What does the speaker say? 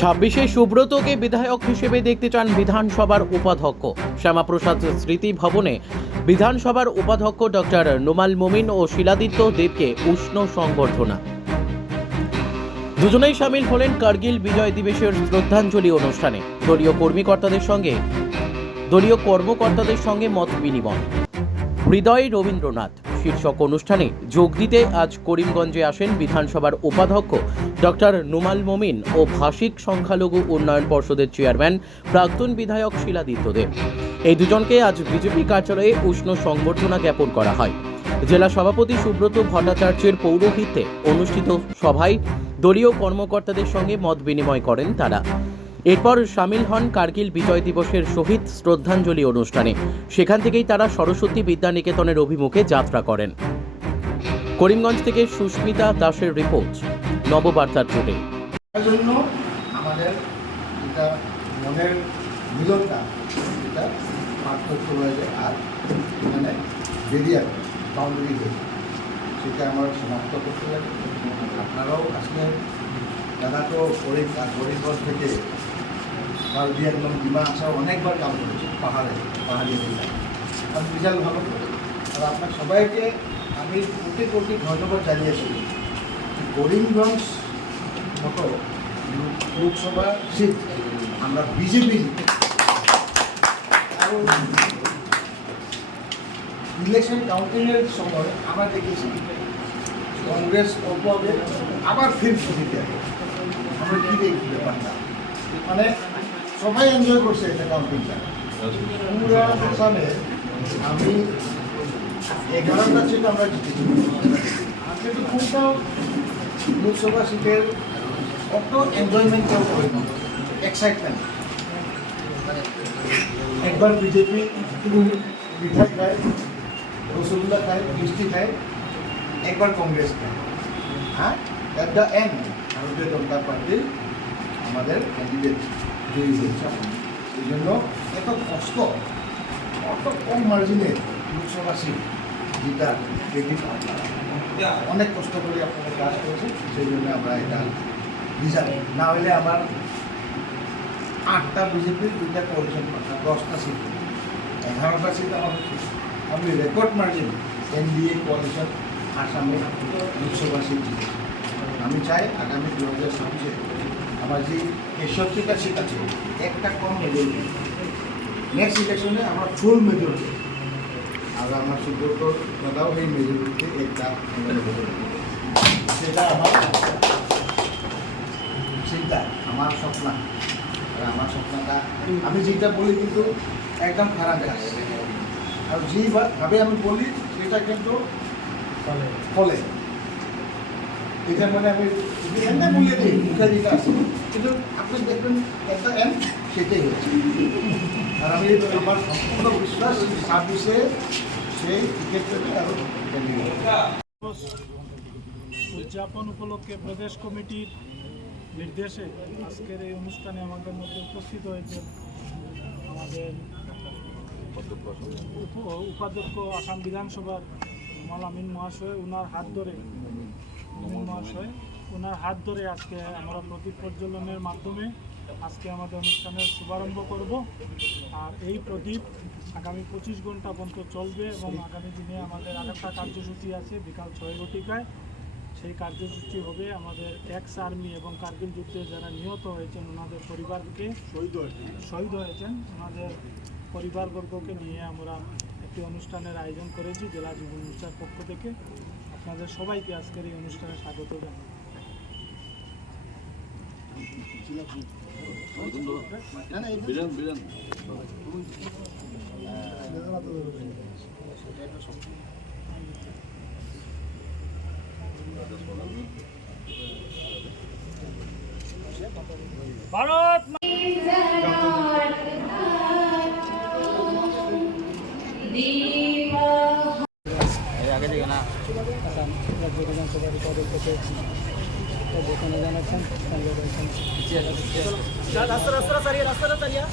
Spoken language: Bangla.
ছাব্বিশে সুব্রতকে বিধায়ক হিসেবে দেখতে চান বিধানসভার উপাধ্যক্ষ। শ্যামাপ্রসাদ স্মৃতি ভবনে বিধানসভার উপাধ্যক্ষ ডক্টর নুমাল মোমিন ও শিলাদিত্য দেবকে উষ্ণ সংবর্ধনা। দুজনেই সামিল হলেন কার্গিল বিজয় দিবসের শ্রদ্ধাঞ্জলি অনুষ্ঠানে। দলীয় কর্মকর্তাদের সঙ্গে মত বিনিময়। হৃদয় রবীন্দ্রনাথ শীর্ষক অনুষ্ঠানে যোগ দিতে আজ করিমগঞ্জে আসেন বিধানসভার উপাধ্যক্ষ ডক্টর নুমাল মোমিন ও ভাষিক সংখ্যালঘু উন্নয়ন পর্ষদের চেয়ারম্যান প্রাক্তন বিধায়ক শিলাদিত্য দেব। এই দুজনকে আজ বিজেপি কার্যালয়ে উষ্ণ সংবর্ধনা জ্ঞাপন করা হয়। জেলা সভাপতি সুব্রত ভট্টাচার্যের পৌরোহিত্যে অনুষ্ঠিত সভায় দলীয় কর্মকর্তাদের সঙ্গে মত বিনিময় করেন তারা। এরপর সামিল হন কার্গিল বিজয় দিবসের শহীদ শ্রদ্ধাঞ্জলি অনুষ্ঠানে। সেখান থেকেই তারা সরস্বতী বিদ্যানিকেতনের অভিমুখে যাত্রা করেন। করিমগঞ্জ থেকে সুস্মিতা দাসের রিপোর্ট, নববার্তা টুডে। জন্য আমাদের যেটা মনের মিলনটা সেটা পার্থক্য রয়েছে, আর এখানে বেরিয়ার বাউন্ডারি রয়েছে, সেটা আমরা সমাপ্ত করতে লাগে। আপনারাও আসলে দাদা তো করিমগঞ্জ থেকে কার্বি একদম বিমা আসা অনেকবার কাজ করেছে পাহাড়ি এলাকায়, আর বিশাল ভালো করে। আর আপনার সবাইকে আমি কোটি কোটি ধন্যবাদ জানিয়েছি। করিমগঞ্জ মতো লোকসভা সিট আমরা বিজেপি ইলেকশন কাউন্টিংয়ের সময় আমরা দেখেছি কংগ্রেস অল্প হবে, আবার ফির দিতে আমরা কী দেখি ব্যাপারটা, মানে সবাই এনজয় করছে এটা কাউন্টিংটা। পুরা আসামে আমি 11টা সিট আমরা জিতেছি, কিন্তু কোনটাও লোকসভা সিটের অত এনজয়মেন্ট কেউ করেনি, এক্সাইটমেন্ট। একবার বিজেপি মিঠাই খায়, রসগোল্লা খায়, মিষ্টি খায়, একবার কংগ্রেস খায়। হ্যাঁ, অ্যাট দ্য এন্ড ভারতীয় জনতা পার্টির আমাদের ক্যান্ডিডেট জয়ী হয়েছে। এই জন্য এত কষ্ট, অত কম মার্জিনে লোকসভা সিট যেটা অনেক কষ্ট করে আপনারা কাজ করেছে, সেই জন্য আমরা এটা রিজার্ভ। না হলে আমার 8টা বিজেপির 2টা কোয়ালিশন পার্টনার, 10টা সিট, 11টা সিট আমার আমি রেকর্ড মার্জিন এনডিএ কোয়ালিশন আসামে লোকসভা সিট জিতেছি। আমি চাই আগামী 2026-এ আমার যে 61টা সিট আছে, একটা কম মেজরিটি, নেক্সট ইলেকশনে আমার ফুল মেজরিটি, আর আমার সুব্রত দাদাও এই মেজরিটিতে একটা সেটা আমার চিন্তা, আমার স্বপ্ন। আর আমার স্বপ্নটা আমি যেটা বলি কিন্তু একদম খারাপ কাজ, আর যেভাবে আমি বলি সেটা কিন্তু ফলে। এটা মানে আমি এমনি বলে দিই মুখে যেটা আছে, কিন্তু আপনি দেখবেন একটা এন্ড সেটাই হচ্ছে। আর আমি আমার সম্পূর্ণ বিশ্বাস 26-এ সেই টিকিট পেতে আরও উদযাপন উপলক্ষে প্রদেশ কমিটির নির্দেশে আজকের এই অনুষ্ঠানে আমাদের মধ্যে উপস্থিত হয়েছে আমাদের উপাধ্যক্ষ আসাম বিধানসভার নুমাল আমিন মহাশয়। ওনার হাত ধরে আজকে আমরা প্রদীপ প্রজ্বলনের মাধ্যমে আজকে আমাদের অনুষ্ঠানের শুভারম্ভ করব। আর এই প্রদীপ আগামী 25 ঘন্টা পর্যন্ত চলবে এবং আগামী দিনে আমাদের আরেকটা কার্যসূচি আছে বিকাল 6 ঘটিকায়। সেই কার্যসূচি হবে আমাদের এক্স আর্মি এবং কার্গিল যুদ্ধে যারা নিহত হয়েছেন ওনাদের পরিবারকে শহীদ হয়েছেন ওনাদের পরিবারবর্গকে নিয়ে আমরা একটি অনুষ্ঠানের আয়োজন করেছি জেলা যুব মোর্চার পক্ষ থেকে। আপনাদের সবাইকে আজকের এই অনুষ্ঠানে স্বাগত জানাই। ভারত আগে দিকে না রাজ্য বিধানসভার উপাধ্যক্ষকে ঘোষণা জানাচ্ছেন। রাস্তাটা সারিয়া